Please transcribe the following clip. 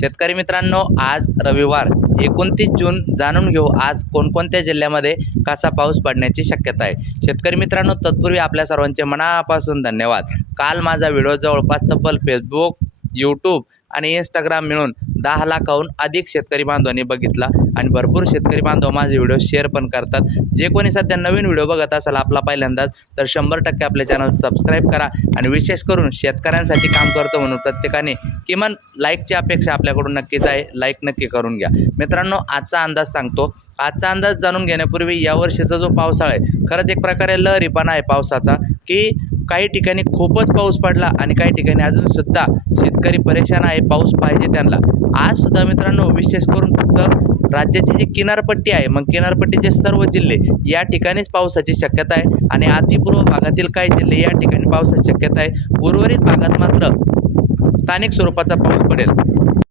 शेतकरी मित्रांनो आज रविवार एकोणतीस जून जाणून घेऊ आज कोणकोणत्या जिल्ह्यामध्ये कसा पाऊस पडण्याची शक्यता आहे. शेतकरी मित्रांनो तत्पूर्वी आपल्या सर्वांचे मनापासून धन्यवाद. काल माझा व्हिडिओ जवळपास तब्बल फेसबुक यूट्यूब आणि इंस्टाग्राम मिळून दहा लाखाहून अधिक शेतकरी बांधवांनी बघितला. आणि भरपूर शेतकरी बांधव माझे व्हिडिओ शेअर पण करतात. जे कोणी सध्या नवीन व्हिडिओ बघत असाल आपला पहिल्यांदाच तर शंभर टक्के आपले चॅनल सबस्क्राईब करा. आणि विशेष करून शेतकऱ्यांसाठी काम करतो म्हणून प्रत्येकाने किमान लाईकची अपेक्षा आपल्याकडून नक्कीच आहे. लाईक नक्की करून घ्या. मित्रांनो आजचा अंदाज सांगतो. आजचा अंदाज जाणून घेण्यापूर्वी यावर्षीचा जो पावसाळा आहे खरंच एक प्रकारे लहरीपणा आहे पावसाचा की काही ठिकाणी खूपच पाऊस पडला आणि काही ठिकाणी अजूनसुद्धा शेतकरी परेशान आहे पाऊस पाहिजे त्यांना. आजसुद्धा मित्रांनो विशेष करून फक्त राज्याची जी किनारपट्टी आहे मग किनारपट्टीचे सर्व जिल्हे या ठिकाणीच पावसाची शक्यता आहे आणि अतिपूर्व भागातील काही जिल्हे या ठिकाणी पावसाची शक्यता आहे. उर्वरित भागात मात्र स्थानिक स्वरूपाचा पाऊस पडेल.